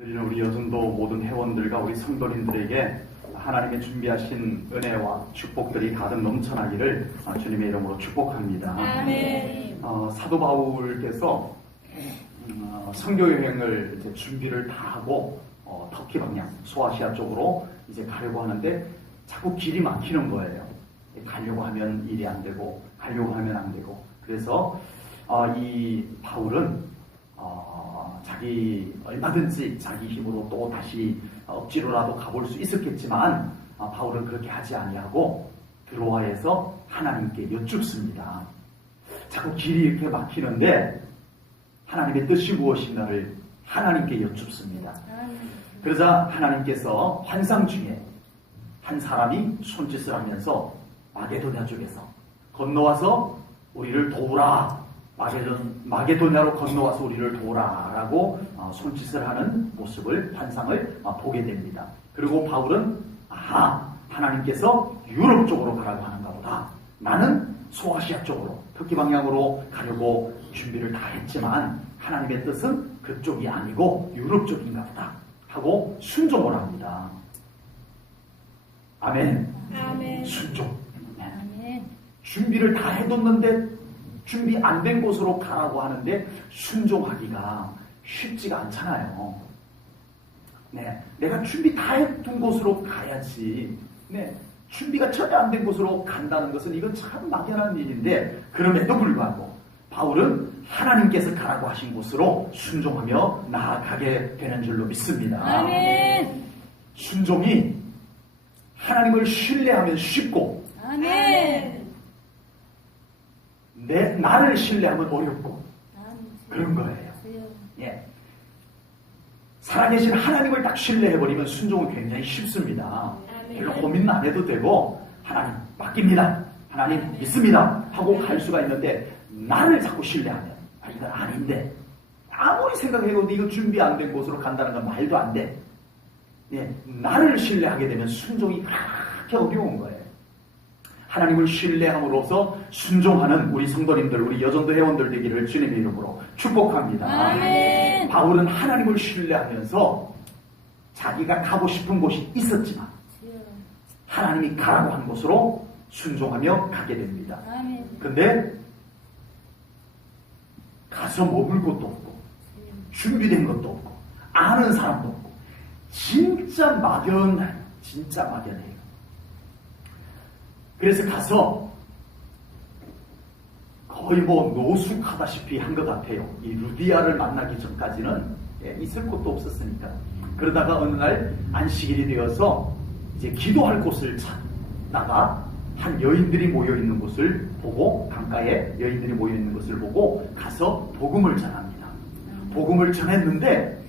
우리 여전도 모든 회원들과 우리 성도님들에게 하나님의 준비하신 은혜와 축복들이 가득 넘쳐나기를 주님의 이름으로 축복합니다. 아멘. 사도 바울께서 선교 여행을 이제 준비를 다 하고 터키 방향, 소아시아 쪽으로 이제 가려고 하는데 자꾸 길이 막히는 거예요. 가려고 하면 일이 안 되고 가려고 하면 안 되고. 그래서 이 바울은 얼마든지 자기 힘으로 또 다시 억지로라도 가볼 수 있었겠지만 바울은 그렇게 하지 아니하고 드로아에서 하나님께 여쭙습니다. 자꾸 길이 이렇게 막히는데 하나님의 뜻이 무엇인가를 하나님께 여쭙습니다. 그러자 하나님께서 환상 중에 한 사람이 손짓을 하면서 마게도냐 쪽에서 건너와서 우리를 도우라, 마게도냐로 건너와서 우리를 도우라 라고 손짓을 하는 모습을, 환상을 보게 됩니다. 그리고 바울은 하나님께서 유럽 쪽으로 가라고 하는가 보다. 나는 소아시아 쪽으로, 터키 방향으로 가려고 준비를 다 했지만 하나님의 뜻은 그쪽이 아니고 유럽 쪽인가 보다 하고 순종을 합니다. 아멘. 아멘. 순종. 아멘. 준비를 다 해뒀는데 준비 안 된 곳으로 가라고 하는데 순종하기가 쉽지가 않잖아요. 네, 내가 준비 다 해둔 곳으로 가야지. 네, 준비가 전혀 안 된 곳으로 간다는 것은 이건 참 막연한 일인데 그럼에도 불구하고 바울은 하나님께서 가라고 하신 곳으로 순종하며 나아가게 되는 줄로 믿습니다. 아멘. 순종이 하나님을 신뢰하면 쉽고 아멘. 나를 신뢰하면 어렵고 그런 거예요. 예. 살아계신 하나님을 딱 신뢰해버리면 순종은 굉장히 쉽습니다. 별로 고민 안 해도 되고 하나님 맡깁니다, 하나님 믿습니다 하고 갈 수가 있는데 나를 자꾸 신뢰하면 이건 아닌데 아무리 생각해도 이거 준비 안 된 곳으로 간다는 건 말도 안 돼. 예. 나를 신뢰하게 되면 순종이 그렇게 어려운 거예요. 하나님을 신뢰함으로써 순종하는 우리 성도님들, 우리 여전도 회원들 되기를 주님의 이름으로 축복합니다. 아멘. 바울은 하나님을 신뢰하면서 자기가 가고 싶은 곳이 있었지만 하나님이 가라고 한 곳으로 순종하며 가게 됩니다. 근데 가서 머물 곳도 없고 준비된 것도 없고 아는 사람도 없고 진짜 막연해요. 진짜 막연해요. 그래서 가서 거의 노숙하다시피 한 것 같아요. 이 루디아를 만나기 전까지는 있을 곳도 없었으니까. 그러다가 어느 날 안식일이 되어서 이제 기도할 곳을 찾다가 한 여인들이 모여있는 곳을 보고, 강가에 여인들이 모여있는 곳을 보고 가서 복음을 전합니다. 복음을 전했는데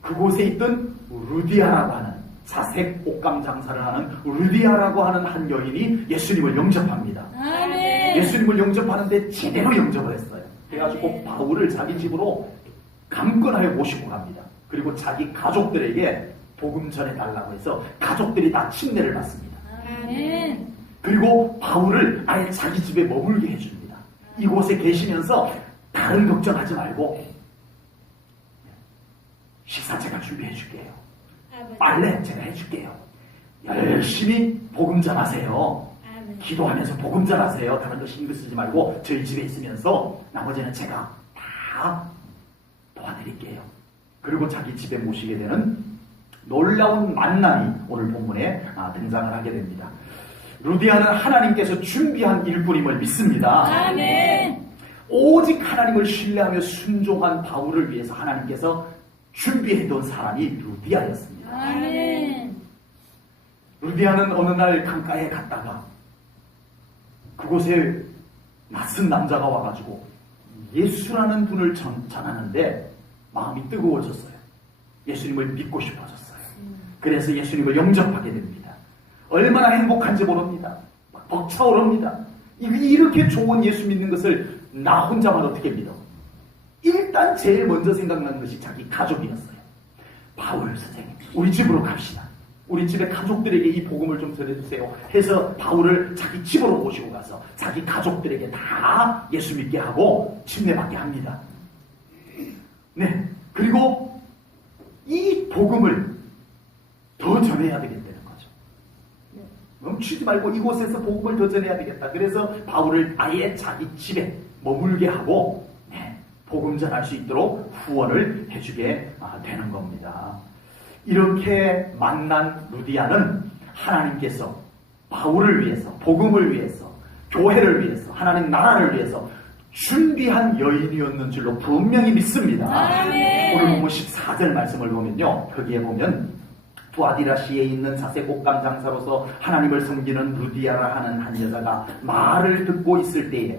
그곳에 있던 루디아라고 하는 사색 옷감 장사를 하는 루디아라고 하는 한 여인이 예수님을 영접합니다. 아멘. 예수님을 영접하는데 제대로 영접을 했어요. 그래가지고 바울을 자기 집으로 강권하여 모시고 갑니다. 그리고 자기 가족들에게 복음 전해달라고 해서 가족들이 다 침례를 받습니다. 아멘. 그리고 바울을 아예 자기 집에 머물게 해줍니다. 이곳에 계시면서 다른 걱정하지 말고 식사 제가 준비해 줄게요. 빨래 제가 해줄게요. 열심히 복음 전하세요. 기도하면서 복음 전하세요. 다른 거 신경 쓰지 말고 저희 집에 있으면서 나머지는 제가 다 도와드릴게요. 그리고 자기 집에 모시게 되는 놀라운 만남이 오늘 본문에 등장을 하게 됩니다. 루디아는 하나님께서 준비한 일꾼임을 믿습니다. 아멘. 오직 하나님을 신뢰하며 순종한 바울을 위해서 하나님께서 준비해둔 사람이 루디아였습니다. 아멘. 루디아는 어느 날 강가에 갔다가 그곳에 낯선 남자가 와가지고 예수라는 분을 전하는데 마음이 뜨거워졌어요. 예수님을 믿고 싶어졌어요. 그래서 예수님을 영접하게 됩니다. 얼마나 행복한지 모릅니다. 막 벅차오릅니다. 이렇게 좋은 예수 믿는 것을 나 혼자만 어떻게 믿어? 일단 제일 먼저 생각나는 것이 자기 가족이었어요. 바울 선생님, 우리 집으로 갑시다. 우리 집에 가족들에게 이 복음을 좀 전해주세요 해서 바울을 자기 집으로 모시고 가서 자기 가족들에게 다 예수 믿게 하고 침례받게 합니다. 네, 그리고 이 이 복음을 더 전해야 되겠다는 거죠. 멈추지 말고 이곳에서 복음을 더 전해야 되겠다. 그래서 바울을 아예 자기 집에 머물게 하고 복음 전할 수 있도록 후원을 해주게 되는 겁니다. 이렇게 만난 루디아는 하나님께서 바울을 위해서, 복음을 위해서, 교회를 위해서, 하나님 나라를 위해서 준비한 여인이었는 줄로 분명히 믿습니다. 아멘. 오늘 본문 14절 말씀을 보면요, 거기에 보면 두아디라시에 있는 자색 옷감 장사로서 하나님을 섬기는 루디아라 하는 한 여자가 말을 듣고 있을 때에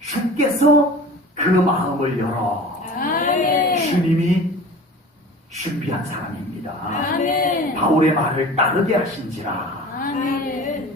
주께서 그 마음을 열어 아멘. 주님이 준비한 사람입니다. 아멘. 바울의 말을 따르게 하신지라. 아멘.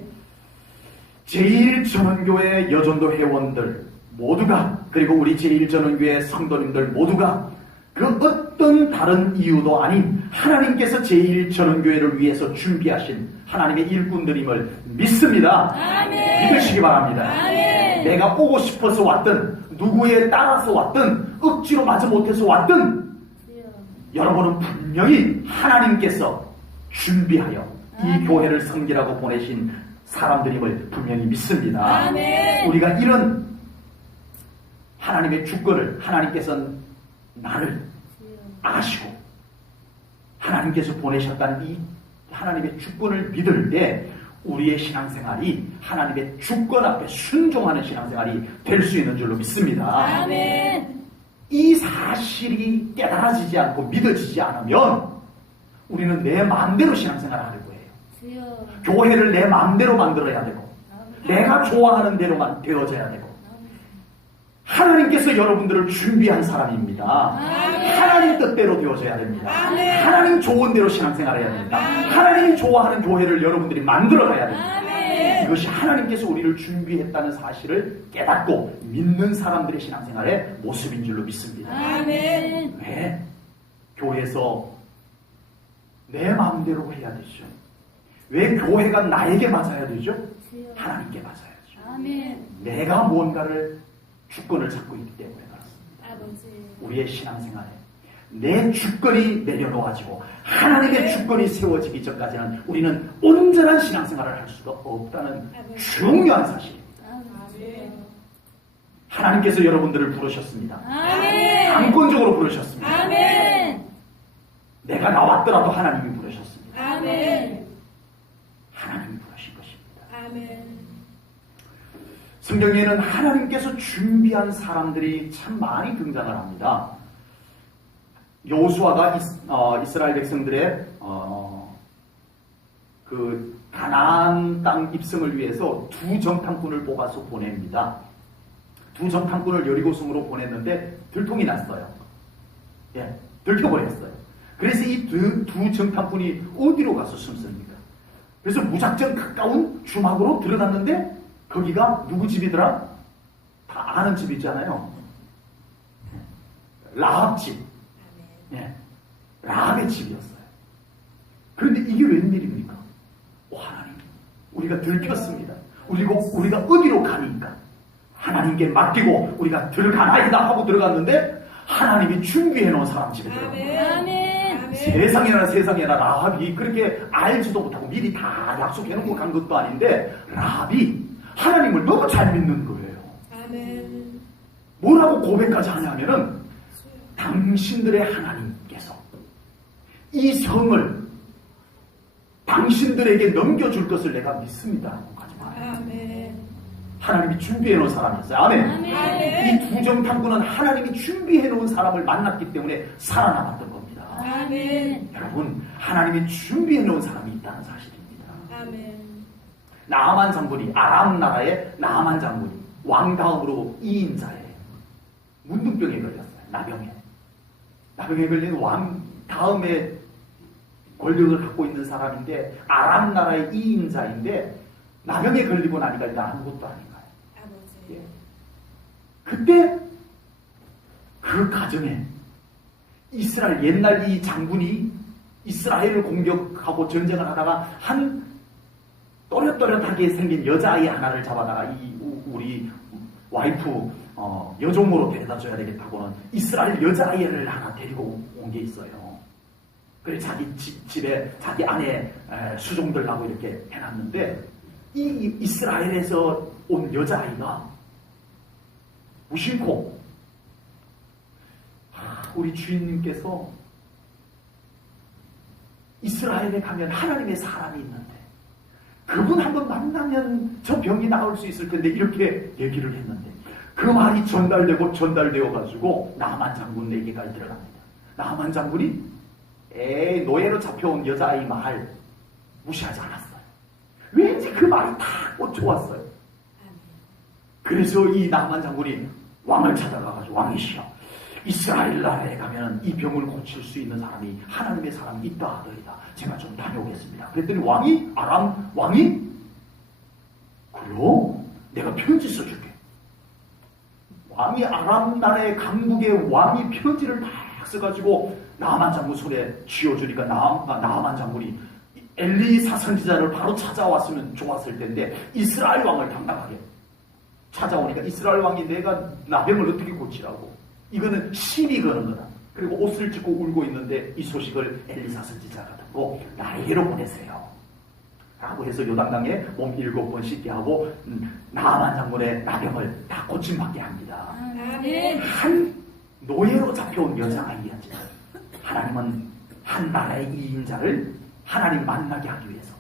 제1전원교회 여전도 회원들 모두가, 그리고 우리 제1전원교회 성도님들 모두가 그 어떤 다른 이유도 아닌 하나님께서 제1전원교회를 위해서 준비하신 하나님의 일꾼들임을 믿습니다. 아멘. 믿으시기 바랍니다. 아멘. 내가 오고 싶어서 왔든 누구에 따라서 왔든 억지로 마저 못해서 왔든 여러분은 분명히 하나님께서 준비하여 이 교회를 섬기라고 보내신 사람들임을 분명히 믿습니다. 아멘. 우리가 이런 하나님의 주권을, 하나님께서는 나를 아시고 하나님께서 보내셨다는 이 하나님의 주권을 믿을 때 우리의 신앙생활이 하나님의 주권 앞에 순종하는 신앙생활이 될 수 있는 줄로 믿습니다. 아멘. 이 사실이 깨달아지지 않고 믿어지지 않으면 우리는 내 마음대로 신앙생활을 하는 거예요. 교회를 내 마음대로 만들어야 되고 내가 좋아하는 대로만 되어져야 되고 하나님께서 여러분들을 준비한 사람입니다. 하나님 뜻대로 되어져야 됩니다. 하나님 좋은 대로 신앙생활해야 됩니다. 하나님이 좋아하는 교회를 여러분들이 만들어가야 됩니다. 이것이 하나님께서 우리를 준비했다는 사실을 깨닫고 믿는 사람들의 신앙생활의 모습인 줄로 믿습니다. 아멘. 왜? 교회에서 내 마음대로 해야 되죠. 왜 교회가 나에게 맞아야 되죠? 하나님께 맞아야죠. 아멘. 내가 무언가를 주권을 잡고 있기 때문에 그렇습니다. 아버지. 우리의 신앙생활에 내 주권이 내려놓아지고 하나님의 주권이 세워지기 전까지는 우리는 온전한 신앙생활을 할 수가 없다는 중요한 사실입니다. 아멘. 하나님께서 여러분들을 부르셨습니다. 아멘. 강권적으로 부르셨습니다. 아멘. 내가 나왔더라도 하나님이 부르셨습니다. 아멘. 하나님이 부르신 것입니다. 아멘. 성경에는 하나님께서 준비한 사람들이 참 많이 등장을 합니다. 여호수아가 이스라엘 백성들의 그 가나안 땅 입성을 위해서 두 정탐꾼을 뽑아서 보냅니다. 두 정탐꾼을 여리고성으로 보냈는데 들통이 났어요. 예, 들켜버렸어요. 그래서 이 두 정탐꾼이 어디로 가서 숨습니까? 그래서 무작정 가까운 주막으로 들어갔는데 거기가 누구 집이더라? 다 아는 집 있잖아요. 라합 집. 예, 라합의 집이었어요. 그런데 이게 웬일입니까? 하나님, 우리가 들켰습니다. 우리가 어디로 가니까 하나님께 맡기고 우리가 들어가나이다 하고 들어갔는데 하나님이 준비해 놓은 사람 집에 들어갑니다. 아멘. 세상에나 라합이 그렇게 알지도 못하고 미리 다 약속해 놓고 간 것도 아닌데 라합이 하나님을 너무 잘 믿는 거예요. 아멘. 뭐라고 고백까지 하냐면은 당신들의 하나님께서 이 성을 당신들에게 넘겨줄 것을 내가 믿습니다. 아멘. 하나님이 준비해 놓은 사람이었어요. 아멘. 아멘. 이 두 정탐꾼은 하나님이 준비해 놓은 사람을 만났기 때문에 살아남았던 겁니다. 아멘. 여러분, 하나님이 준비해 놓은 사람이 있다는 사실입니다. 아멘. 나아만 장군이, 아람 나라의 나아만 장군이 왕 다음으로 2인자에 문둥병에 걸렸어요. 나병에 걸린 왕 다음에 권력을 갖고 있는 사람인데 아람 나라의 2인자인데 나병에 걸리고 나니까 일단 아무것도 아닌가요? 아버지. 예. 그때 그 가정에 이스라엘 옛날 이 장군이 이스라엘을 공격하고 전쟁을 하다가 한 또렷또렷하게 생긴 여자아이 하나를 잡아다가 우리 와이프 여종으로 데려다 줘야 되겠다고는 이스라엘 여자아이를 하나 데리고 온 게 있어요. 그래 자기 집에 자기 아내 수종들하고 이렇게 해놨는데 이 이스라엘에서 온 여자아이가 무심코 우리 주인님께서 이스라엘에 가면 하나님의 사람이 있는데 그분 한번 만나면 저 병이 나을 수 있을 텐데 이렇게 얘기를 했는데 그 말이 전달되어 가지고 나만 장군에게가 들어갑니다. 나만 장군이 노예로 잡혀온 여자아이 말 무시하지 않았어요. 왠지 그 말이 딱 좋았어요. 그래서 이 나만 장군이 왕을 찾아가가지고 왕이시여 이스라엘 나라에 가면 이 병을 고칠 수 있는 사람이 하나님의 사람이 있다 하더이다. 제가 좀 다녀오겠습니다. 그랬더니 왕이 아람 왕이 그래요? 내가 편지 써줄게. 왕이 아람 나라의 강국의 왕이 편지를 다 써가지고 나만 장군 손에 쥐어주니까 나만 장군이 엘리사 선지자를 바로 찾아왔으면 좋았을 텐데 이스라엘 왕을 당당하게 찾아오니까 이스라엘 왕이 내가 나병을 어떻게 고치라고 이거는 시비 거는 거다. 그리고 옷을 찢고 울고 있는데 이 소식을 엘리사 선지자가 듣고 나에게로 보내세요 라고 해서 요단강에 몸 7번 씻게 하고 나만 장군의 나병을 다 고침받게 합니다. 한 노예로 잡혀온 여자아이였지만 하나님은 한 나라의 2인자를 하나님 만나게 하기 위해서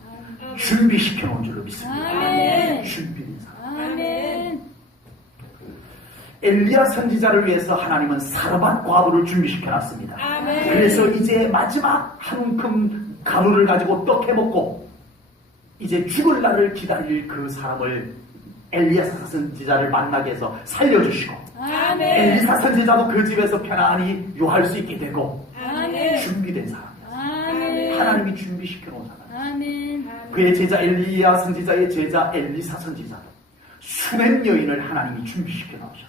준비시켜 놓은 줄로 믿습니다. 준비된 사람. 엘리야 선지자를 위해서 하나님은 사르밧 과부를 준비시켜 놨습니다. 그래서 이제 마지막 한 움큼 가루를 가지고 떡 해먹고 이제 죽을 날을 기다릴 그 사람을 엘리야 선지자를 만나게 해서 살려주시고 엘리사 선지자도 그 집에서 편안히 유할 수 있게 되고 준비된 사람이었어요. 하나님이 준비시켜 놓은 사람. 그의 제자 엘리야 선지자의 제자 엘리사 선지자도 수냄 여인을 하나님이 준비시켜 놓으셨어요.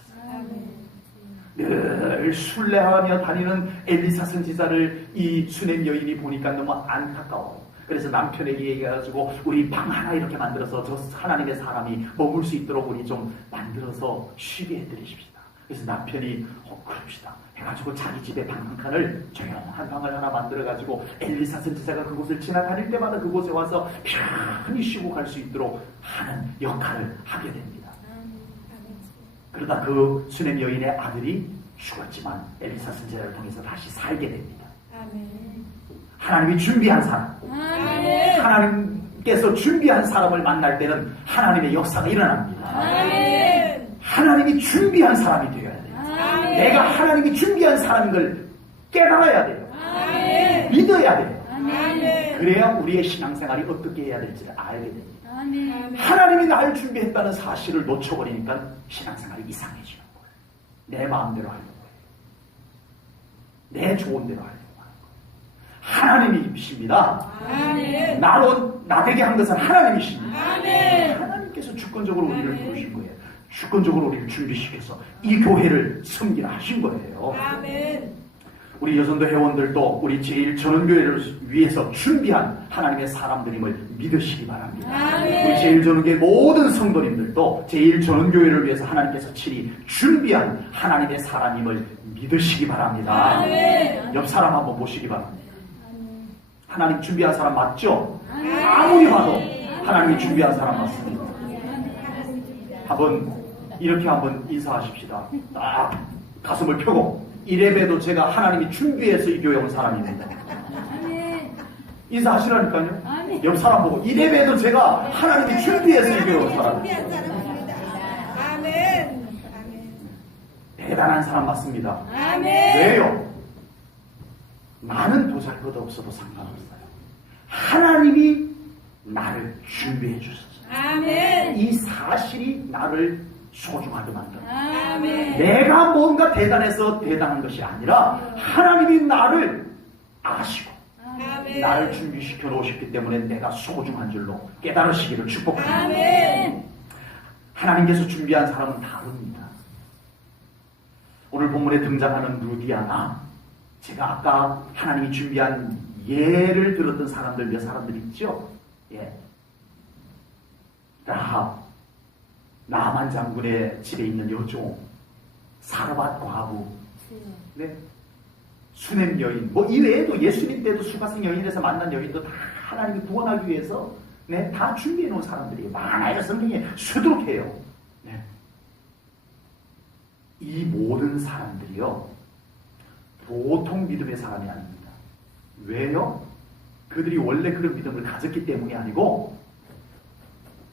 늘 순례하며 다니는 엘리사 선지자를 이 수냄 여인이 보니까 너무 안타까워요. 그래서 남편에게 얘기해가지고 우리 방 하나 이렇게 만들어서 저 하나님의 사람이 머물 수 있도록 우리 좀 만들어서 쉬게 해드리십시다. 그래서 남편이 그럽시다 해가지고 자기 집에 방 한 칸을 조용한 방을 하나 만들어가지고 엘리사 선지자가 그곳을 지나다닐 때마다 그곳에 와서 편히 쉬고 갈 수 있도록 하는 역할을 하게 됩니다. 그러다 그 수냄 여인의 아들이 죽었지만 엘리사 선지자를 통해서 다시 살게 됩니다. 하나님이 준비한 사람, 하나님께서 준비한 사람을 만날 때는 하나님의 역사가 일어납니다. 하나님이 준비한 사람이 되어야 돼요. 내가 하나님이 준비한 사람인 걸 깨달아야 돼요. 믿어야 돼요. 그래야 우리의 신앙생활이 어떻게 해야 될지를 알게 됩니다. 하나님이 날 준비했다는 사실을 놓쳐버리니까 신앙생활이 이상해지는 거예요. 내 마음대로 하려고 해요. 내 좋은 대로 하려고 하는 거예요. 하나님이십니다. 나되게 한 것은 하나님이십니다. 하나님께서 주권적으로 우리를 부르신 거예요. 주권적으로 우리를 준비시켜서 이 교회를 섬기라 하신 거예요. 우리 여전도 회원들도 우리 제1전원교회를 위해서 준비한 하나님의 사람들임을 믿으시기 바랍니다. 우리 제1전원교회 모든 성도님들도 제1전원교회를 위해서 하나님께서 친히 준비한 하나님의 사람임을 믿으시기 바랍니다. 옆 사람 한번 보시기 바랍니다. 하나님 준비한 사람 맞죠? 아무리 봐도 하나님이 준비한 사람 맞습니다. 이렇게 한번 인사하십시다. 딱 가슴을 펴고 이래봬도 제가 하나님이 준비해서 이 교회 온 사람입니다. 인사하시라니까요. 옆 사람 보고 이래봬도 제가 하나님이 준비해서 이 교회 온 사람입니다. 대단한 사람 맞습니다. 왜요? 나는 보잘것없어도 상관없어요. 하나님이 나를 준비해 주셨어요. 이 사실이 나를 소중하게 만들어요. 내가 뭔가 대단해서 대단한 것이 아니라 하나님이 나를 아시고 나를 준비시켜 놓으셨기 때문에 내가 소중한 줄로 깨달으시기를 축복합니다. 하나님께서 준비한 사람은 다릅니다. 오늘 본문에 등장하는 루디아나, 제가 아까 하나님이 준비한 예를 들었던 사람들 몇 사람들 있죠? 라합, 나만 장군의 집에 있는 여종, 사르밧 과부, 수냄 여인, 뭐 이외에도 예수님 때도 수가성 여인에서 만난 여인도 다 하나님이 구원하기 위해서 네, 다 준비해 놓은 사람들이 많아요. 성경에 수두룩해요. 네. 이 모든 사람들이요, 보통 믿음의 사람이 아닙니다. 왜요? 그들이 원래 그런 믿음을 가졌기 때문이 아니고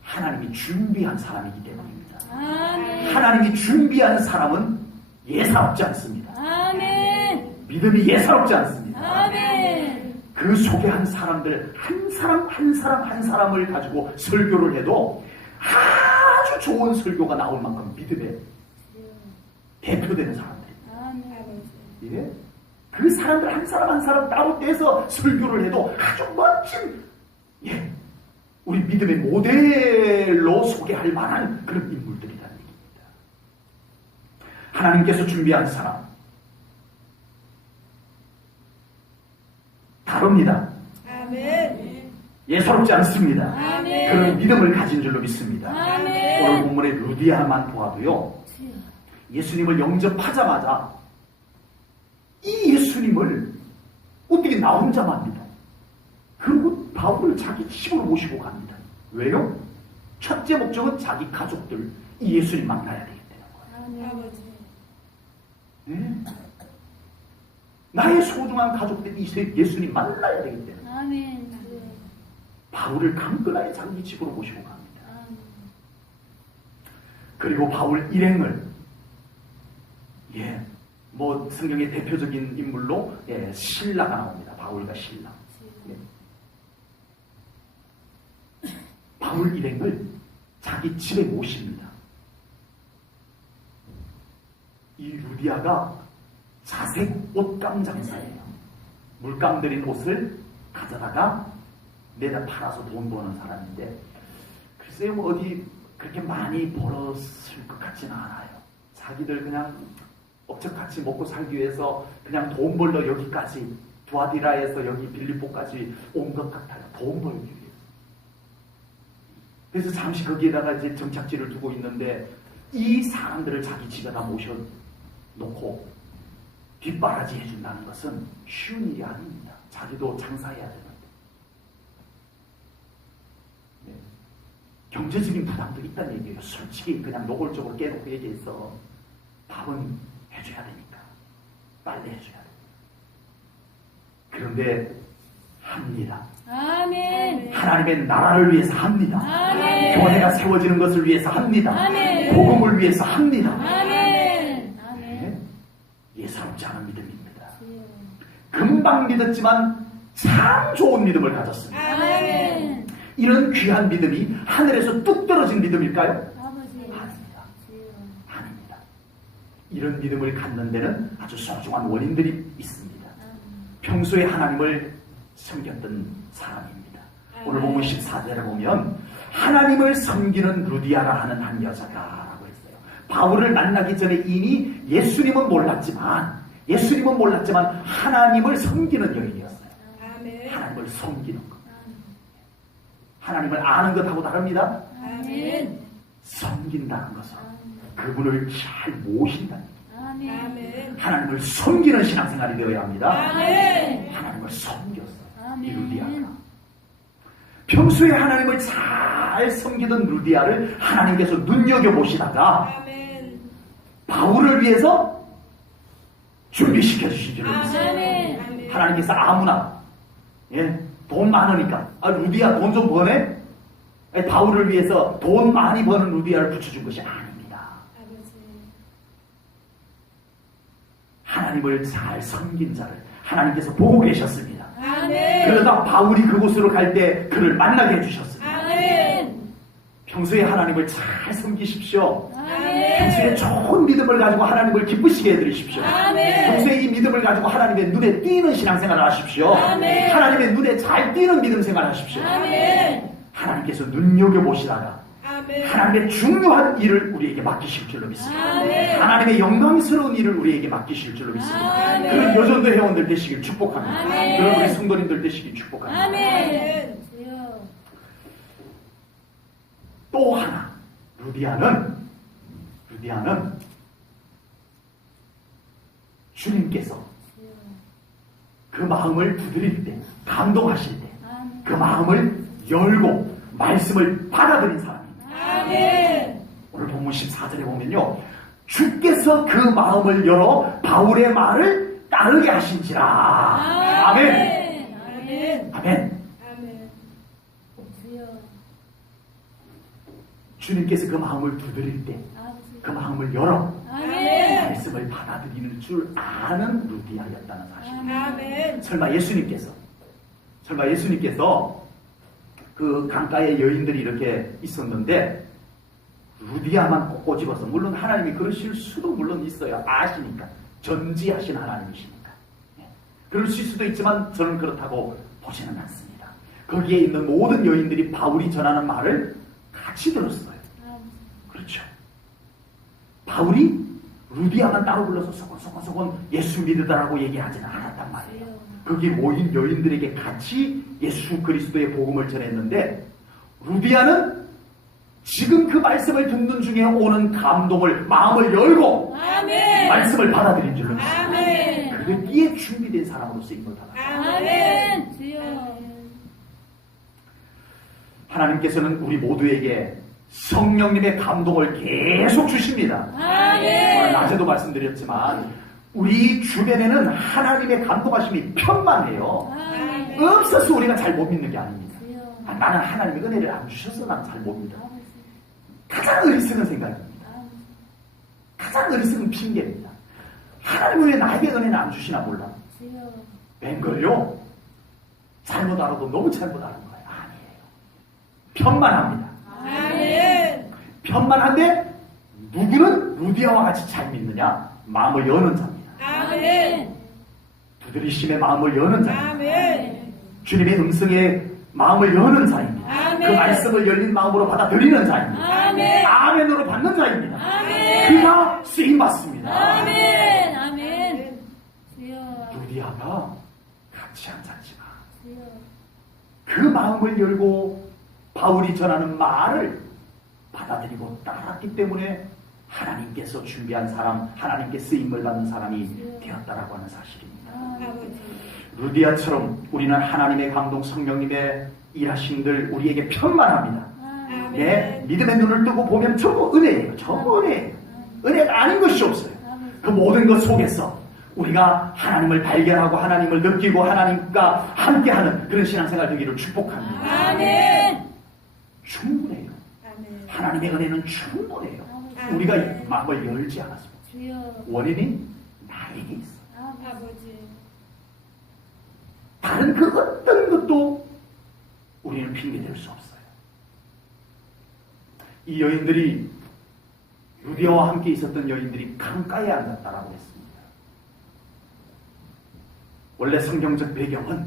하나님이 준비한 사람이기 때문입니다. 아멘. 하나님이 준비한 사람은 예사롭지 않습니다. 아멘. 믿음이 예사롭지 않습니다. 아멘. 그 소개한 사람들 한 사람 한 사람 한 사람을 가지고 설교를 해도 아주 좋은 설교가 나올 만큼 믿음의 대표되는 사람들입니다. 아멘. 예? 그 사람들 한 사람 한 사람 따로 떼서 설교를 해도 아주 멋진, 예, 우리 믿음의 모델로 소개할 만한 그런 인물들이라는 얘기입니다. 하나님께서 준비한 사람 다릅니다. 아멘. 예사롭지 않습니다. 아멘. 그런 믿음을 가진 줄로 믿습니다. 아멘. 오늘 본문의 루디아만 보아도요, 예수님을 영접하자마자 이 예수님을 어떻게 나 혼자 맙니다. 그리고 바울을 자기 집으로 모시고 갑니다. 왜요? 첫째 목적은 자기 가족들 이 예수님 만나야 되기 때문에. 아버지. 네? 나의 소중한 가족들이 이 예수님 만나야 되기 때문에 아멘. 바울을 강끈하게 자기 집으로 모시고 갑니다. 그리고 바울 일행을, 예, 뭐 성경의 대표적인 인물로, 예, 신라가 나옵니다. 바울과 신라. 예. 바울 일행을 자기 집에 모십니다. 이 루디아가 자색 옷감 장사예요. 물감 들인 옷을 가져다가 내다 팔아서 돈 버는 사람인데, 글쎄요, 뭐 어디 그렇게 많이 벌었을 것 같지는 않아요. 자기들 그냥 억척같이 먹고 살기 위해서 그냥 돈 벌러 여기까지, 두아디라에서 여기 빌립보까지 온 것 같아요. 돈 벌기 위해서. 그래서 잠시 거기에다가 이제 정착지를 두고 있는데, 이 사람들을 자기 집에다 모셔놓고 뒷바라지 해준다는 것은 쉬운 일이 아닙니다. 자기도 장사해야 되는데. 네. 경제적인 부담도 있다는 얘기예요. 솔직히 그냥 노골적으로 깨놓고 얘기해서 밥은 해줘야 되니까. 빨리 해줘야 돼. 그런데 합니다. 아멘. 하나님의 나라를 위해서 합니다. 아멘. 교회가 세워지는 것을 위해서 합니다. 아멘. 복음을 위해서 합니다. 아멘. 네. 예사롭지 않은 믿음입니다. 금방 믿었지만 참 좋은 믿음을 가졌습니다. 아멘. 이런 귀한 믿음이 하늘에서 뚝 떨어진 믿음일까요? 아버지. 아닙니다. 아닙니다. 이런 믿음을 갖는 데는 아주 소중한 원인들이 있습니다. 평소에 하나님을 섬겼던 사람입니다. 오늘 본문 14절에 보면 하나님을 섬기는 루디아라 하는 한 여자가 라고 했어요. 바울을 만나기 전에 이미 예수님은 몰랐지만 하나님을 섬기는 여인이었어요. 아멘. 하나님을 섬기는 것. 하나님을 아는 것하고 다릅니다. 아멘. 섬긴다는 것은 그분을 잘 모신다는 것. 아멘. 하나님을 섬기는 신앙생활이 되어야 합니다. 아멘. 하나님을 섬겼어요. 이 아멘. 루디아가. 평소에 하나님을 잘 섬기던 루디아를 하나님께서 눈여겨보시다가 아멘. 바울을 위해서 준비시켜 주신 줄 믿습니다. 아멘. 하나님께서 아무나, 예, 돈 많으니까, 루디아 돈 좀 버네? 바울을 위해서 돈 많이 버는 루디아를 붙여준 것이 아닙니다. 아버지. 하나님을 잘 섬긴 자를 하나님께서 보고 계셨습니다. 아멘. 그러다 바울이 그곳으로 갈 때 그를 만나게 해주셨습니다. 아멘. 평소에 하나님을 잘 섬기십시오. 아멘. 평소에 좋은 믿음을 가지고 하나님을 기쁘시게 해드리십시오. 아멘. 평소에 이 믿음을 가지고 하나님의 눈에 띄는 신앙생활을 하십시오. 아멘. 하나님의 눈에 잘 띄는 믿음 생활을 하십시오. 아멘. 하나님께서 눈여겨보시다가 아멘. 하나님의 중요한 일을 우리에게 맡기실 줄로 믿습니다. 아멘. 하나님의 영광스러운 일을 우리에게 맡기실 줄로 믿습니다. 아멘. 그런 여전도 회원들 되시길 축복합니다. 아멘. 그런 우리 성도님들 되시길 축복합니다. 아멘. 또 하나, 루디아는 주님께서 그 마음을 두드릴 때, 감동하실 때, 아멘. 그 마음을 열고 말씀을 받아들인 사람입니다. 아멘. 오늘 본문 14절에 보면요, 주께서 그 마음을 열어 바울의 말을 따르게 하신지라. 아멘. 아멘. 아멘. 아멘. 주여. 주님께서 그 마음을 두드릴 때, 아버지. 그 마음을 열어 아멘. 말씀을 받아들이는 줄 아는 루디아였다는 사실입니다. 아멘. 설마 예수님께서 그 강가에 여인들이 이렇게 있었는데 루디아만 꼭 꼬집어서, 물론 하나님이 그러실 수도 물론 있어요. 아시니까. 전지하신 하나님이시니까. 그럴 수도 있지만 저는 그렇다고 보지는 않습니다. 거기에 있는 모든 여인들이 바울이 전하는 말을 같이 들었어요. 그렇죠. 바울이 루디아만 따로 불러서 소곤소곤 예수 믿으라고 얘기하지는 않았단 말이에요. 거기 모인 여인들에게 같이 예수 그리스도의 복음을 전했는데, 루디아는 지금 그 말씀을 듣는 중에 오는 감동을, 마음을 열고 아멘. 말씀을 받아들인 줄로 믿습니다. 아멘. 그기에 준비된 사람으로서 임을 받았습니다. 아멘. 주여. 하나님께서는 우리 모두에게 성령님의 감동을 계속 주십니다. 아멘. 오늘 낮에도 말씀드렸지만 우리 주변에는 하나님의 감동하심이 편만해요. 아멘. 없어서 우리가 잘 못 믿는 게 아닙니다. 주여. 나는 하나님의 은혜를 안 주셔서 나는 잘 못 믿어. 아버지. 가장 어리석은 생각입니다. 아버지. 가장 어리석은 핑계입니다. 하나님 왜 나에게 은혜는 안 주시나 몰라. 주여. 웬걸요? 잘못 알아도 너무 잘못 아는 거예요. 아니에요. 편만합니다. 아멘. 편만한데 누구는 루디아와 같이 잘 믿느냐? 마음을 여는 자입니다. 아멘. 두드리심의 마음을 여는 자입니다. 아멘. 주님의 음성에 마음을 여는 자입니다. 아멘. 그 말씀을 열린 마음으로 받아들이는 자입니다. 아멘. 아멘으로 받는 자입니다. 아멘. 그가 쓰임받습니다. 아멘. 아멘. 주여. 루디아가 같이 앉았지만 주여. 그 마음을 열고 바울이 전하는 말을 받아들이고 따랐기 때문에 하나님께서 준비한 사람, 하나님께 쓰임을 받는 사람이 되었다라고 하는 사실입니다. 아버지. 루디아처럼 우리는 하나님의 감동, 성령님의 일하심들 우리에게 편만합니다. 아멘. 예, 믿음의 눈을 뜨고 보면 전부 은혜예요. 전부 은혜예요. 은혜가 아닌 것이 없어요. 그 모든 것 속에서 우리가 하나님을 발견하고 하나님을 느끼고 하나님과 함께하는 그런 신앙생활 되기를 축복합니다. 아멘. 충분해요. 아멘. 하나님의 은혜는 충분해요. 아멘. 우리가 마음을 열지 않았습니다. 주여. 원인이 나에게 있어요. 아버지. 다른 그 어떤 것도 우리는 핑계댈 수 없어요. 이 여인들이, 루디아와 함께 있었던 여인들이 강가에 앉았다라고 했습니다. 원래 성경적 배경은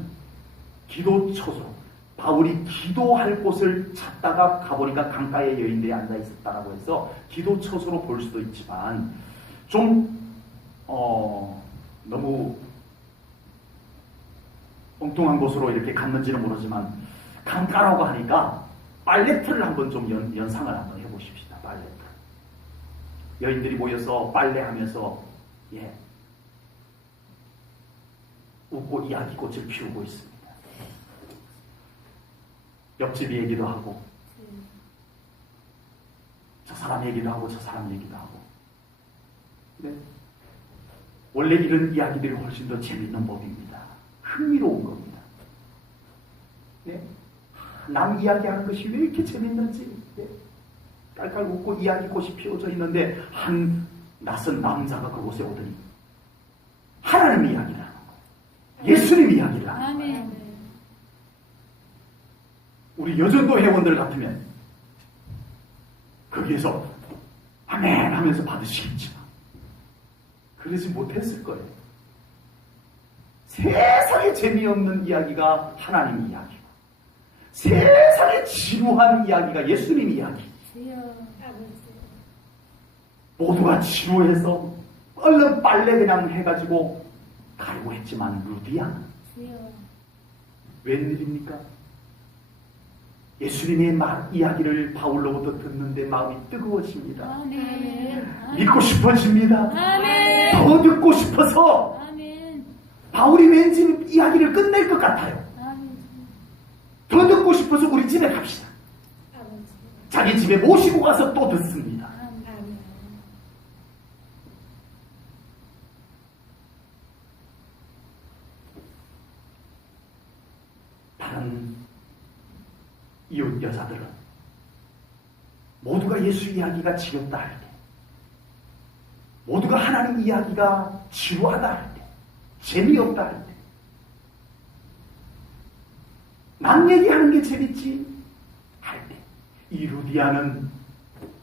기도처소, 바울이 기도할 곳을 찾다가 가보니까 강가에 여인들이 앉아 있었다라고 해서 기도처소로 볼 수도 있지만 좀 너무 엉뚱한 곳으로 이렇게 갔는지는 모르지만 강가라고 하니까 빨래터를 한번 좀 연상을 한번 해보십시다. 빨래터. 여인들이 모여서 빨래하면서 웃고 이야기꽃을 피우고 있습니다. 옆집 얘기도 하고 저 사람 얘기도 하고 저 사람 얘기도 하고. 네. 원래 이런 이야기들이 훨씬 더 재밌는 법입니다. 흥미로운 겁니다. 네? 남 이야기하는 것이 왜 이렇게 재밌는지. 네? 깔깔 웃고 이야기꽃이 피어져 있는데 한 낯선 남자가 그곳에 오더니 하나님 이야기를 하는 거예요. 예수님 이야기를 하는 거예요. 아멘. 우리 여전도 회원들 같으면 거기에서 아멘 하면서 받으시겠지만 그러지 못했을 거예요. 세상에 재미없는 이야기가 하나님 이야기고 세상에 지루한 이야기가 예수님 이야기. 주여. 아버지. 모두가 지루해서 얼른 빨래 그냥 해가지고 가려고 했지만 루디아는 주여. 웬일입니까? 예수님의 이야기를 바울로부터 듣는데 마음이 뜨거워집니다. 아멘. 믿고 싶어집니다. 아멘. 더 듣고 싶어서 아멘. 바울이 왠지 이야기를 끝낼 것 같아요. 아멘. 더 듣고 싶어서 우리 집에 갑시다. 아버지. 자기 집에 모시고 가서 또 듣습니다. 아멘. 다른 이웃 여자들은 모두가 예수 이야기가 지겹다 할 때, 모두가 하나님 이야기가 지루하다 할 때, 재미없다 할 때, 남 얘기하는 게 재밌지 할 때, 이 루디아는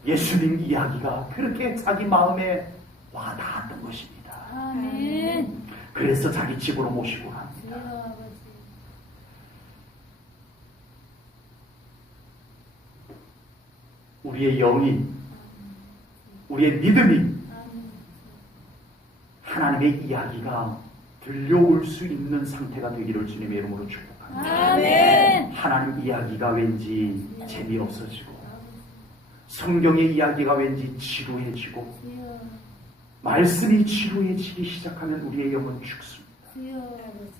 예수님 이야기가 그렇게 자기 마음에 와닿았던 것입니다. 아멘. 그래서 자기 집으로 모시고 갑니다. 주여 아버지. 우리의 영이, 우리의 믿음이 아멘. 하나님의 이야기가 들려올 수 있는 상태가 되기를 주님의 이름으로 축복합니다. 아멘. 하나님 이야기가 왠지 재미없어지고 성경의 이야기가 왠지 지루해지고 주여. 말씀이 지루해지기 시작하면 우리의 영은 죽습니다. 주여 아버지.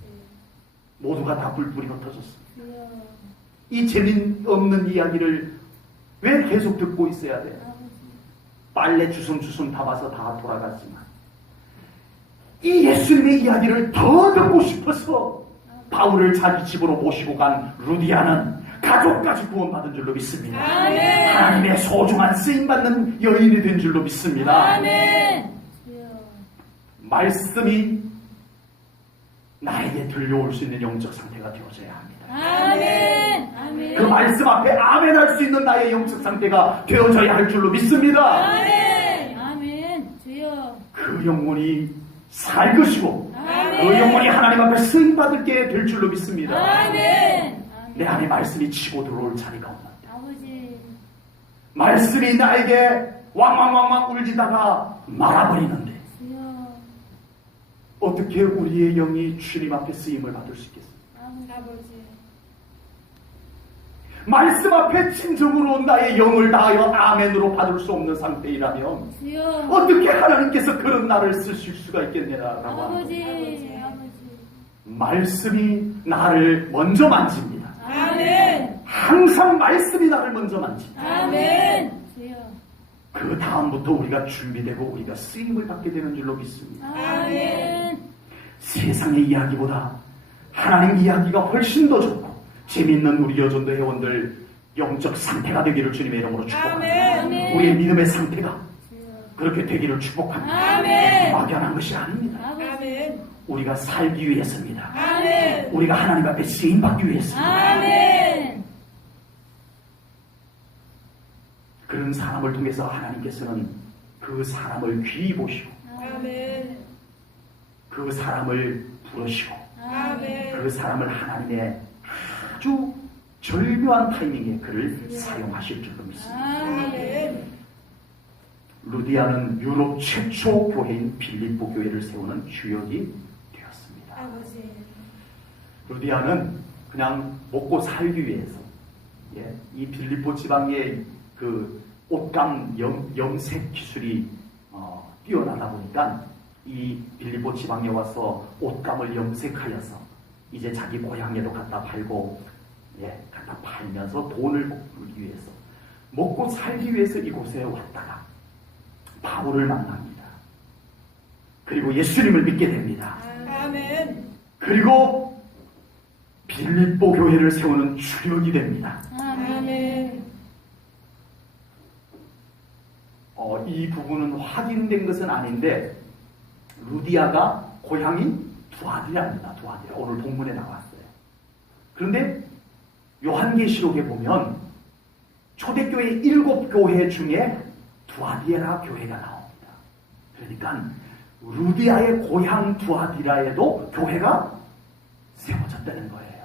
모두가 다 불불이 흩어졌습니다. 주여 이 재미없는 이야기를 왜 계속 듣고 있어야 돼요? 아버지. 빨래 주섬주섬 담아서 다 돌아갔지만 이 예수님의 이야기를 더 듣고 싶어서 바울을 자기 집으로 모시고 간 루디아는 가족까지 구원받은 줄로 믿습니다. 아멘. 하나님의 소중한 쓰임받는 여인이 된 줄로 믿습니다. 아멘. 주여. 말씀이 나에게 들려올 수 있는 영적 상태가 되어져야 합니다. 아멘. 아멘. 그 말씀 앞에 아멘 할 수 있는 나의 영적 상태가 되어져야 할 줄로 믿습니다. 아멘. 아멘. 주여. 그 영혼이 살 것이고 아멘. 그 영혼이 하나님 앞에 쓰임받게 될 줄로 믿습니다. 아멘. 내 안에 말씀이 치고 들어올 자리가 없는데 아버지. 말씀이 나에게 왕왕왕왕 울리다가 말아버리는데 주여. 어떻게 우리의 영이 주님 앞에 쓰임을 받을 수 있겠습니까? 아버지. 말씀 앞에 진정으로 나의 영을 다하여 아멘으로 받을 수 없는 상태이라면 주여. 어떻게 하나님께서 그런 나를 쓰실 수가 있겠느냐라고 아버지. 아버지. 말씀이 나를 먼저 만집니다. 아멘. 항상 말씀이 나를 먼저 만집니다. 아멘. 주여. 그 다음부터 우리가 준비되고 우리가 쓰임을 받게 되는 줄로 믿습니다. 아멘. 세상의 이야기보다 하나님 이야기가 훨씬 더 좋고 재미있는 우리 여전도 회원들 영적 상태가 되기를 주님의 이름으로 축복합니다. 아멘. 우리의 믿음의 상태가 주여. 그렇게 되기를 축복합니다. 아멘. 막연한 것이 아닙니다. 아버지. 우리가 살기 위해서입니다. 아멘. 우리가 하나님 앞에 쓰임받기 위해서입니다. 아멘. 그런 사람을 통해서 하나님께서는 그 사람을 귀히 보시고 아멘. 그 사람을 부르시고 아멘. 그 사람을 하나님의 아주 절묘한 타이밍에 그를 사용하실 줄로 믿습니다. 아멘. 루디아는 유럽 최초 교회인 빌립보 교회를 세우는 주역이 되었습니다. 아버지. 루디아는 그냥 먹고 살기 위해서 이 빌립보 지방의 그 옷감 염색 기술이 뛰어나다 보니까 이 빌립보 지방에 와서 옷감을 염색하여서 이제 자기 고향에도 갖다 팔고 갖다 팔면서 돈을 벌기 위해서 먹고 살기 위해서 이곳에 왔다가 바울을 만납니다. 그리고 예수님을 믿게 됩니다. 아멘. 그리고 빌립보 교회를 세우는 주역이 됩니다. 아멘. 이 부분은 확인된 것은 아닌데 루디아가 고향이 두아디라입니다. 두아디라. 오늘 본문에 나왔어요. 그런데 요한계시록에 보면 초대교회 7교회 중에 두아디라 교회가 나옵니다. 그러니까 루디아의 고향 두아디라에도 교회가 세워졌다는 거예요.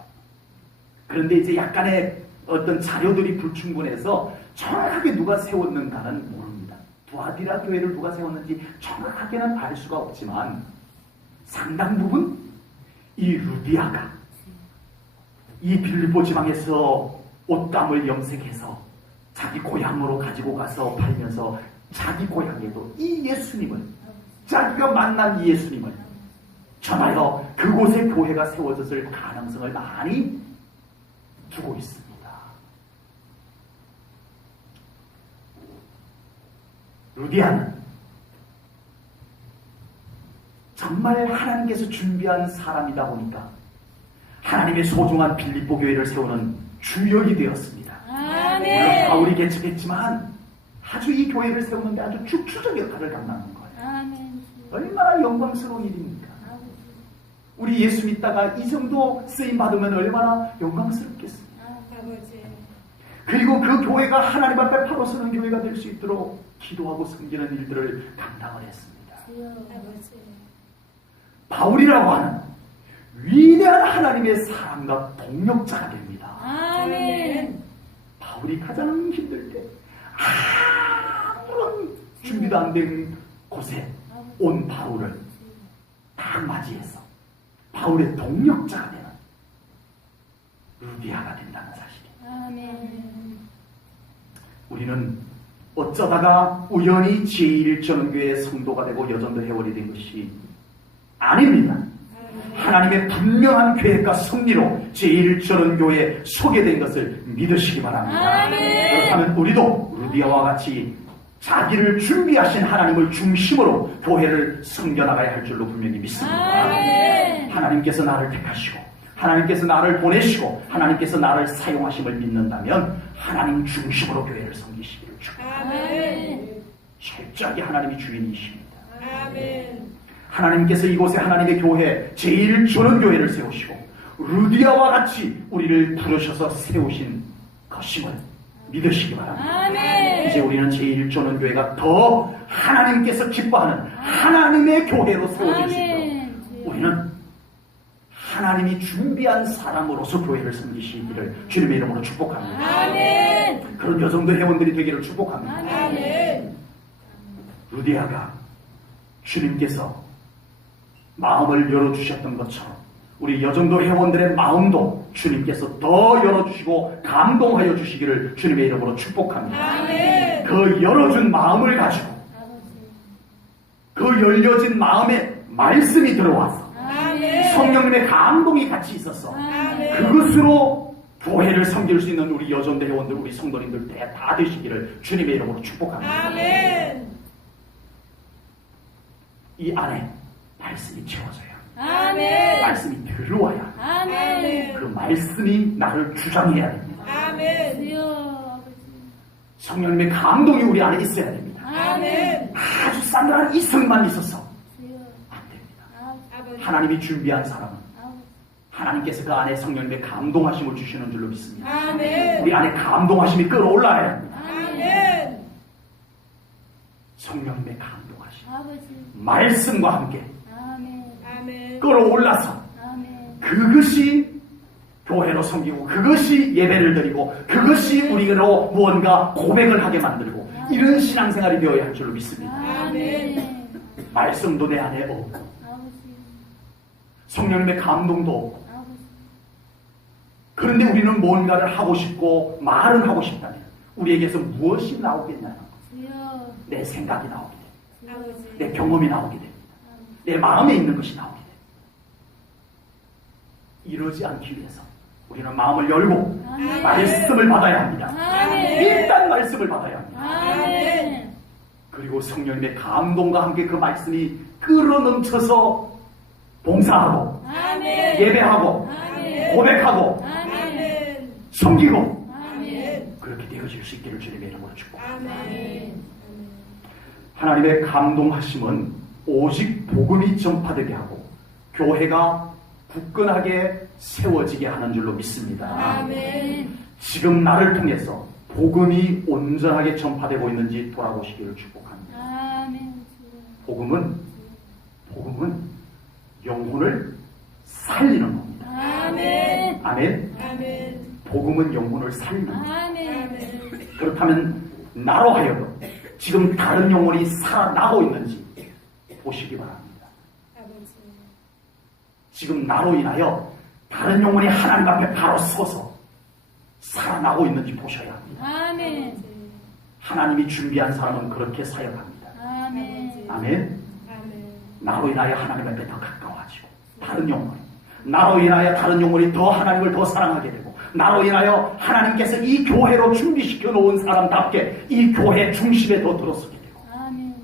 그런데 이제 약간의 어떤 자료들이 불충분해서 정확하게 누가 세웠는가는 모릅니다. 두아디라 교회를 누가 세웠는지 정확하게는 알 수가 없지만 상당 부분 이 루디아가 이 빌립보 지방에서 옷감을 염색해서 자기 고향으로 가지고 가서 팔면서 자기 고향에도 이 예수님을 자기가 만난 이 예수님을 전하여 그곳에 교회가 세워졌을 가능성을 많이 두고 있습니다. 루디아는 정말 하나님께서 준비한 사람이다 보니까 하나님의 소중한 빌립보 교회를 세우는 주역이 되었습니다. 물론 바울이 개척했지만 아주 이 교회를 세우는데 아주 축초적 역할을 감당하는 거예요. 얼마나 영광스러운 일입니까? 우리 예수 믿다가 이 정도 쓰임 받으면 얼마나 영광스럽겠습니까? 아버지. 그리고 그 교회가 하나님 앞에 바로 서는 교회가 될 수 있도록 기도하고 섬기는 일들을 감당을 했습니다. 아버지. 바울이라고 하는 위대한 하나님의 사랑과 동력자가 됩니다. 아멘. 바울이 가장 힘들 때 아무런 준비도 안 된 곳에 온 바울을 딱 맞이해서 바울의 동력자가 되는 루디아가 된다는 사실이에요. 아멘. 우리는 어쩌다가 우연히 제1전교회 성도가 되고 여전도 회원이 된 것이 아닙니다. 하나님의 분명한 계획과 섭리로 제1전교회에 서게 된 것을 믿으시기 바랍니다. 아멘. 그렇다면 우리도 루디아와 같이 자기를 준비하신 하나님을 중심으로 교회를 섬겨나가야 할 줄로 분명히 믿습니다. 아멘. 하나님께서 나를 택하시고 하나님께서 나를 보내시고 하나님께서 나를 사용하심을 믿는다면 하나님 중심으로 교회를 섬기시기를 축복합니다. 아멘. 철저하게 하나님이 주인이십니다. 아멘. 하나님께서 이곳에 하나님의 교회 제1전원교회를 세우시고 루디아와 같이 우리를 부르셔서 세우신 것임을 믿으시기 바랍니다. 아멘. 이제 우리는 제1전원교회가 더 하나님께서 기뻐하는 하나님의 교회로 세워질 수 있도록 우리는 하나님이 준비한 사람으로서 교회를 섬기시기를 주님의 이름으로 축복합니다. 아멘. 그런 여정도 회원들이 되기를 축복합니다. 아멘. 루디아가 주님께서 마음을 열어주셨던 것처럼 우리 여정도 회원들의 마음도 주님께서 더 열어주시고 감동하여 주시기를 주님의 이름으로 축복합니다. 아멘. 그 열어준 마음을 가지고 그 열려진 마음에 말씀이 들어와서 아멘. 성령님의 감동이 같이 있어서 아멘. 그것으로 교회를 섬길 수 있는 우리 여전대 회원들, 우리 성도님들 다 되시기를 주님의 이름으로 축복합니다. 아멘. 이 안에 말씀이 채워져야 아멘. 말씀이 들어와야 아멘. 그 말씀이 나를 주장해야 됩니다. 아멘. 성령님의 감동이 우리 안에 있어야 됩니다. 아멘. 아주 싸늘한 이성만 있어서 안 됩니다. 아버지. 하나님이 준비한 사람은 하나님께서 그 안에 성령님의 감동하심을 주시는 줄로 믿습니다. 아멘. 우리 안에 감동하심이 끌어올라야 합니다. 아멘. 성령님의 감동하심 말씀과 함께 아멘. 끌어올라서 그것이 교회로 섬기고 그것이 예배를 드리고 그것이 우리로 무언가 고백을 하게 만들고 이런 신앙생활이 되어야 할 줄로 믿습니다. 아멘. 말씀도 내 안에 없고 성령님의 감동도 없고 그런데 우리는 뭔가를 하고 싶고 말을 하고 싶다면 우리에게서 무엇이 나오겠나요? 내 생각이 나오게 됩니다. 아버지. 내 경험이 나오게 됩니다. 내 마음에 있는 것이 나오게 됩니다. 이러지 않기 위해서 우리는 마음을 열고 아멘. 말씀을 받아야 합니다. 아멘. 일단 말씀을 받아야 합니다. 아멘. 그리고 성령님의 감동과 함께 그 말씀이 끌어넘쳐서 봉사하고 아멘. 예배하고 아멘. 고백하고 아멘. 섬기고 아멘. 그렇게 되어질 수 있기를 주님의 이름으로 축복합니다. 아멘. 하나님의 감동하심은 오직 복음이 전파되게 하고 교회가 굳건하게 세워지게 하는 줄로 믿습니다. 아멘. 지금 나를 통해서 복음이 온전하게 전파되고 있는지 돌아보시기를 축복합니다. 아멘. 복음은 영혼을 살리는 겁니다. 아멘. 아멘. 아멘. 복음은 영혼을 살리는 겁니다. 아멘. 그렇다면 나로 하여금 지금 다른 영혼이 살아나고 있는지 보시기 바랍니다. 아버지. 지금 나로 인하여 다른 영혼이 하나님 앞에 바로 서서 살아나고 있는지 보셔야 합니다. 아멘. 하나님이 준비한 사람은 그렇게 사역합니다. 아멘. 아멘. 아멘. 나로 인하여 하나님 앞에 더 가까워지고 다른 영혼, 나로 인하여 다른 영혼이 더 하나님을 더 사랑하게 되고, 나로 인하여 하나님께서 이 교회로 준비시켜 놓은 사람답게 이 교회 중심에 더 들어서게 되고, 아멘.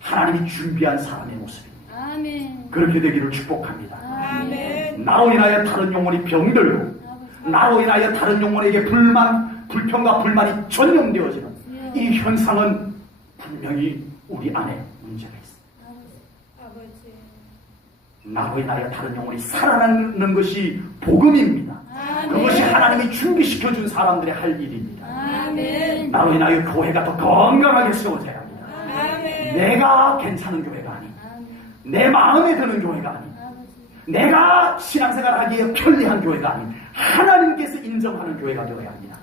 하나님이 준비한 사람의 모습입니다. 아멘. 그렇게 되기를 축복합니다. 아멘. 나로 인하여 다른 영혼이 병들고, 나로 인하여 다른 영혼에게 불평과 불만이 전염되어지는 이 현상은 분명히 우리 안에 문제가 있습니다. 아버지. 나로 인하여 다른 영혼이 살아나는 것이 복음입니다. 그것이 하나님이 준비시켜준 사람들의 할 일입니다. 아멘. 나로 인하여 교회가 더 건강하게 세워져야 합니다. 아멘. 내가 괜찮은 교회가 아닌, 아멘. 내 마음에 드는 교회가 아닌, 아버지. 내가 신앙생활 하기에 편리한 교회가 아닌, 하나님께서 인정하는 교회가 되어야 합니다.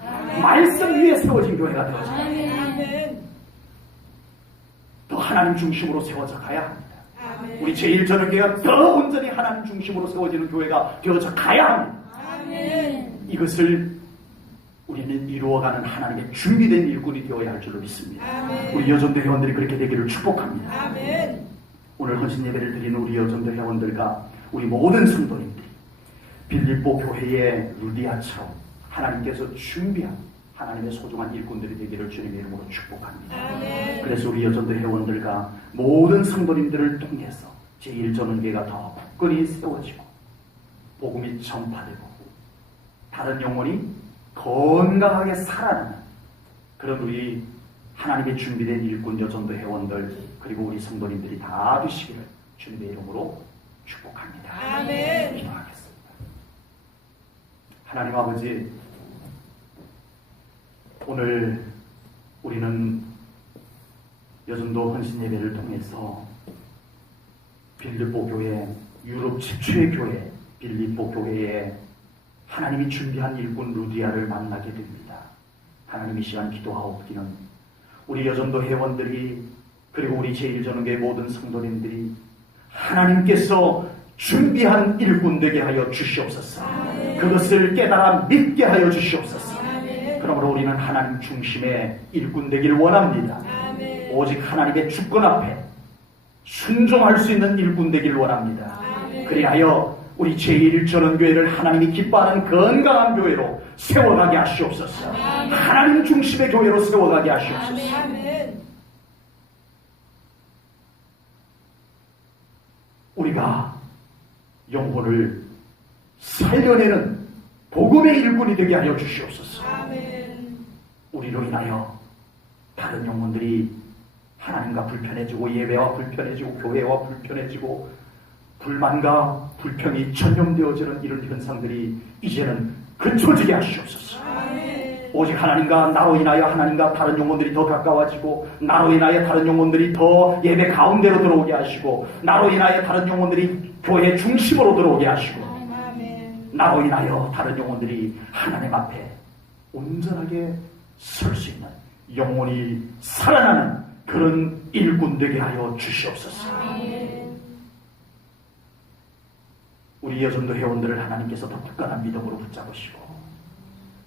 말씀 위에 세워진 교회가 되어야 합니다. 아멘. 더 하나님 중심으로 세워져 가야 합니다. 아멘. 우리 제1저녁교회가 더 온전히 하나님 중심으로 세워지는 교회가 되어져 가야 합니다. 아멘. 이것을 우리는 이루어가는 하나님의 준비된 일꾼이 되어야 할 줄로 믿습니다. 아멘. 우리 여전대 회원들이 그렇게 되기를 축복합니다. 아멘. 오늘 헌신 예배를 드리는 우리 여전대 회원들과 우리 모든 성도님들이 빌립보 교회의 루디아처럼 하나님께서 준비한 하나님의 소중한 일꾼들이 되기를 주님의 이름으로 축복합니다. 아멘. 그래서 우리 여전대 회원들과 모든 성도님들을 통해서 제1전원교회가 더 굳건히 세워지고 복음이 전파되고 다른 영혼이 건강하게 살아나는 그런 우리 하나님의 준비된 일꾼 여전도 회원들 그리고 우리 성도님들이 다 되시기를 주님의 이름으로 축복합니다. 아멘. 기도하겠습니다. 하나님 아버지, 오늘 우리는 여전도 헌신 예배를 통해서 빌립보 교회, 유럽 최초의 교회 빌립보 교회에 하나님이 준비한 일꾼 루디아를 만나게 됩니다. 하나님 이 시간 기도하옵기는 우리 여전도 회원들이 그리고 우리 제1전원교회 모든 성도님들이 하나님께서 준비한 일꾼 되게 하여 주시옵소서. 그것을 깨달아 믿게 하여 주시옵소서. 그러므로 우리는 하나님 중심의 일꾼 되길 원합니다. 오직 하나님의 주권 앞에 순종할 수 있는 일꾼 되길 원합니다. 그리하여 우리 제1전원교회를 하나님이 기뻐하는 건강한 교회로 세워가게 하시옵소서. 하나님 중심의 교회로 세워가게 하시옵소서. 우리가 영혼을 살려내는 복음의 일꾼이 되게 하여 주시옵소서. 우리로 인하여 다른 영혼들이 하나님과 불편해지고 예배와 불편해지고 교회와 불편해지고 불만과 불평이 전염되어지는 이런 현상들이 이제는 그쳐지게 하시옵소서. 오직 하나님과 나로 인하여 하나님과 다른 영혼들이 더 가까워지고 나로 인하여 다른 영혼들이 더 예배 가운데로 들어오게 하시고 나로 인하여 다른 영혼들이 교회 중심으로 들어오게 하시고 나로 인하여 다른 영혼들이 하나님 앞에 온전하게 설 수 있는 영혼이 살아나는 그런 일꾼 되게 하여 주시옵소서. 우리 여전도 회원들을 하나님께서 더 굳건한 믿음으로 붙잡으시고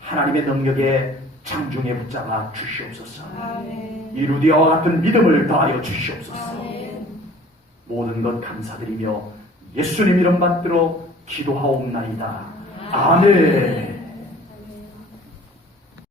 하나님의 능력에 장중에 붙잡아 주시옵소서. 이 루디아와 같은 믿음을 더하여 주시옵소서. 모든 것 감사드리며 예수님 이름 받들어 기도하옵나이다. 아멘.